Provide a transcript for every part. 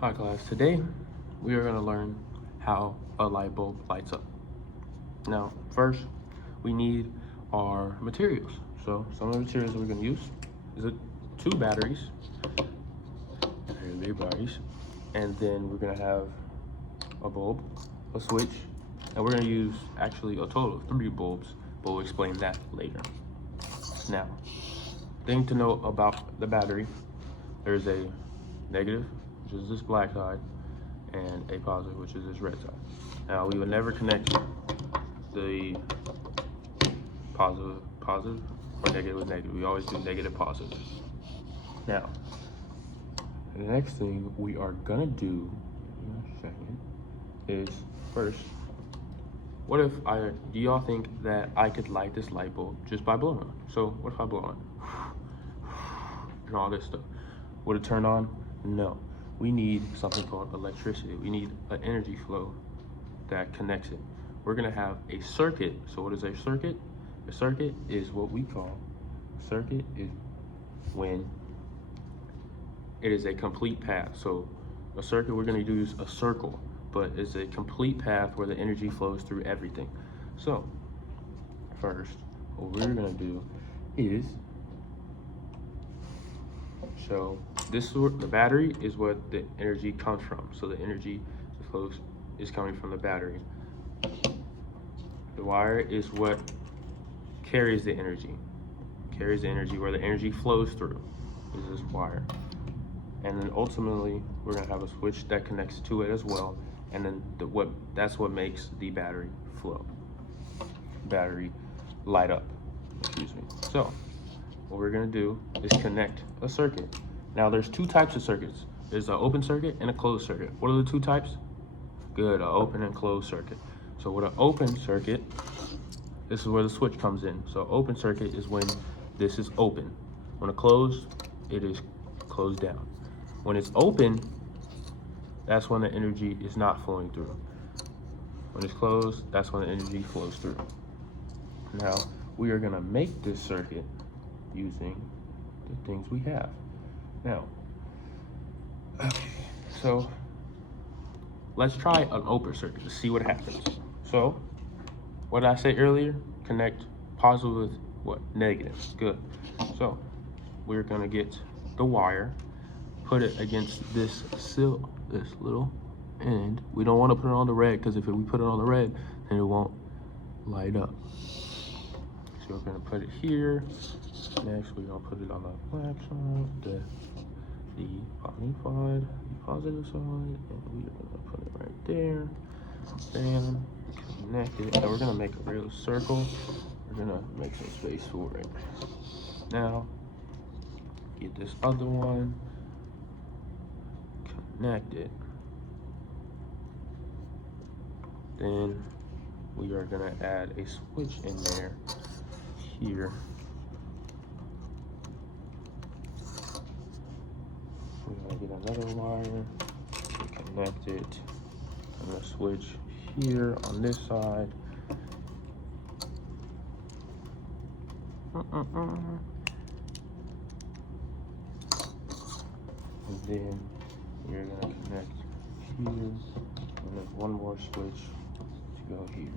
Hi class, today we are going to learn how a light bulb lights up. Now, first we need our materials. So some of the materials that we're going to use is two batteries, and then we're going to have a bulb, a switch, and we're going to use actually a total of 3 bulbs, but we'll explain that later. Now, thing to know about the battery, there's a negative, which is this black side, and a positive, which is this red side. Now, we would never connect the positive or negative with negative. We always do negative positive. Now, the next thing we are gonna do in a second is first, do y'all think that I could light this light bulb just by blowing on? So what if I blow on and all this stuff? Would it turn on? No. We need something called electricity. We need an energy flow that connects it. We're gonna have a circuit. So what is a circuit? A circuit is what we call, circuit is when it is a complete path. So a circuit, we're gonna use a circle, but it's a complete path where the energy flows through everything. So first, what we're gonna do is, so the battery is what the energy comes from. So the energy flows is coming from the battery. The wire is what carries the energy where the energy flows through is this wire. And then ultimately we're gonna have a switch that connects to it as well. And then that's what makes the battery light up, excuse me. So what we're gonna do is connect a circuit. Now there's 2 types of circuits. There's an open circuit and a closed circuit. What are the 2 types? Good, an open and closed circuit. So with an open circuit, this is where the switch comes in. So open circuit is when this is open. When it's closed, it is closed down. When it's open, that's when the energy is not flowing through. When it's closed, that's when the energy flows through. Now, we are gonna make this circuit using the things we have. Now, okay, so let's try an open circuit to see what happens. So, what did I say earlier? Connect positive with what? Negative. Good. So, we're gonna get the wire, put it against this little end. We don't want to put it on the red, because if we put it on the red, then it won't light up. So we're gonna put it here. Next, we're gonna put it on the black side, the positive side, and we're gonna put it right there. Bam, connect it, and we're gonna make a real circle. We're gonna make some space for it. Now, get this other one, connect it. Then we are gonna add a switch in there here. We're gonna get another wire, connect it. I'm gonna switch here on this side. And then we're gonna connect here, and then one more switch to go here.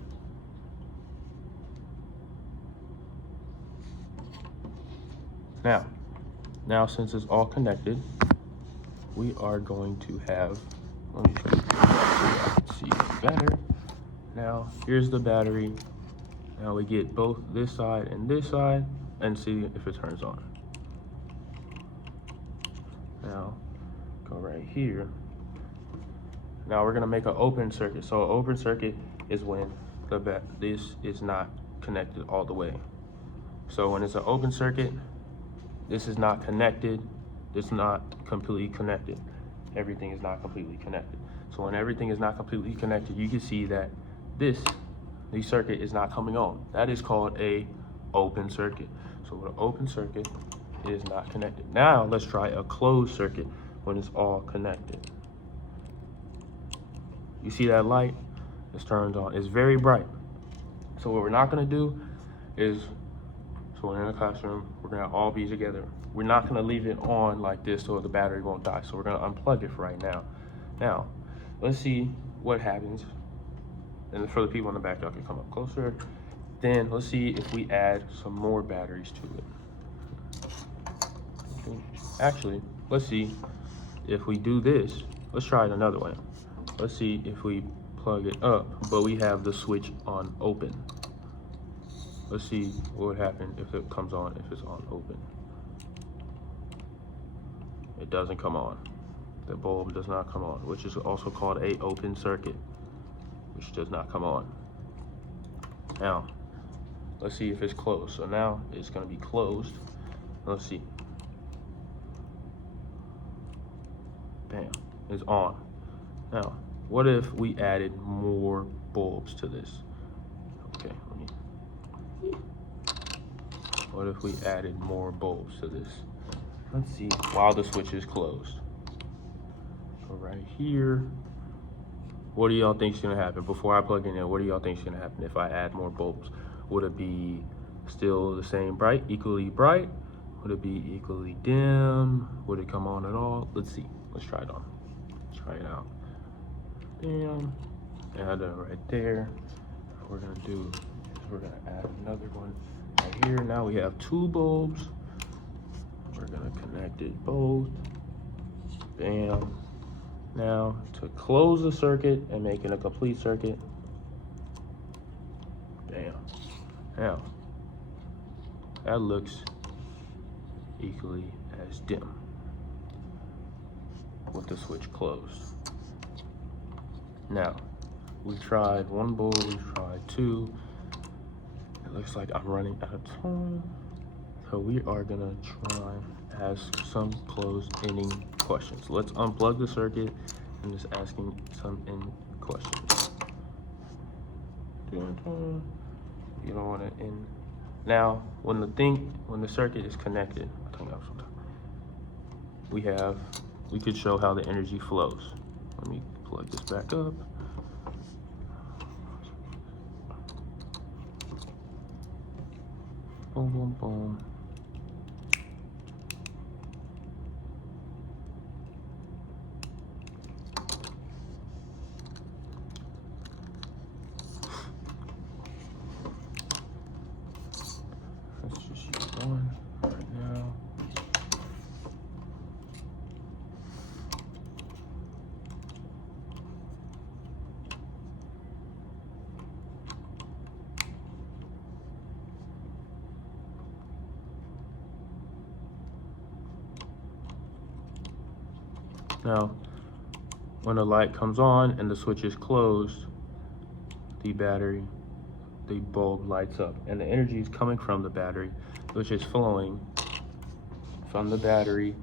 Now since it's all connected, we are going to have, let me show you so I can see it better. Now, here's the battery. Now we get both this side and see if it turns on. Now, go right here. Now we're gonna make an open circuit. So an open circuit is when this is not connected all the way. So when it's an open circuit, this is not connected. It's not completely connected. Everything is not completely connected. So when everything is not completely connected, you can see that the circuit is not coming on. That is called a open circuit. So an open circuit is not connected. Now let's try a closed circuit when it's all connected. You see that light? It's turned on. It's very bright. So what we're not gonna do is, so when in the classroom, we're gonna all be together. We're not gonna leave it on like this so the battery won't die. So we're gonna unplug it for right now. Now, let's see what happens. And for the people in the back, y'all can come up closer. Then let's see if we add some more batteries to it. Actually, let's see if we do this. Let's try it another way. Let's see if we plug it up, but we have the switch on open. Let's see what would happen if it comes on, if it's on open. It doesn't come on. The bulb does not come on, which is also called a open circuit, which does not come on. Now, let's see if it's closed. So now it's gonna be closed. Let's see. Bam, it's on. Now, what if we added more bulbs to this? Okay, what if we added more bulbs to this? Let's see, while the switch is closed. So right here, what do y'all think is gonna happen? Before I plug it in, what do y'all think is gonna happen if I add more bulbs? Would it be still the same bright, equally bright? Would it be equally dim? Would it come on at all? Let's see, let's try it on. Let's try it out. Bam, add it right there. What we're gonna do is we're gonna add another one right here. Now we have 2 bulbs. We're gonna connect it both. Bam. Now to close the circuit and make it a complete circuit. Bam. Now that looks equally as dim with the switch closed. Now we tried 1 bulb, we tried 2. It looks like I'm running out of time. So we are gonna try and ask some closed-ending questions. Let's unplug the circuit and just asking some end questions. You don't want to end. Now, when the circuit is connected, we could show how the energy flows. Let me plug this back up. Boom, boom, boom. Let's just use one right now. Now, when the light comes on and the switch is closed, the bulb lights up, and the energy is coming from the battery, which is flowing from the battery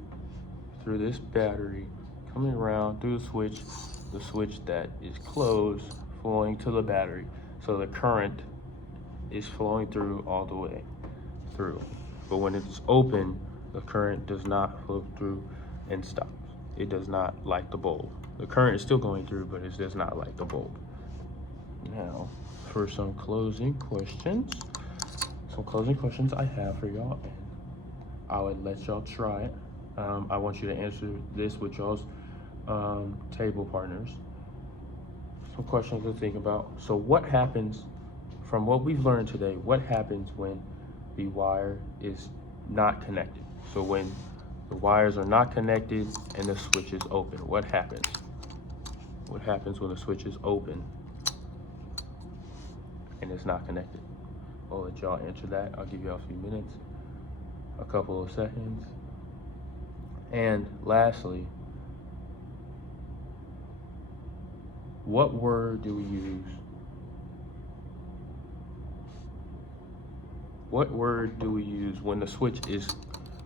through this battery, coming around through the switch that is closed, flowing to the battery. So the current is flowing through all the way through. But when it's open, the current does not flow through and stops. It does not light the bulb. The current is still going through, but it does not light the bulb. Now, for some closing questions I have for y'all, and I would let y'all try it. I want you to answer this with y'all's table partners. Some questions to think about. So what happens, from what we've learned today, what happens when the wire is not connected? So when the wires are not connected and the switch is open, what happens? What happens when the switch is open and it's not connected? I'll let y'all answer that. I'll give y'all a few minutes, a couple of seconds. And lastly, what word do we use? What word do we use when the switch is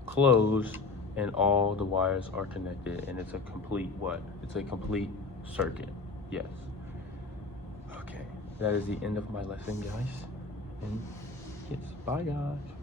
closed and all the wires are connected and it's a complete what? It's a complete circuit. Yes. Okay, that is the end of my lesson, guys. And yes, bye guys.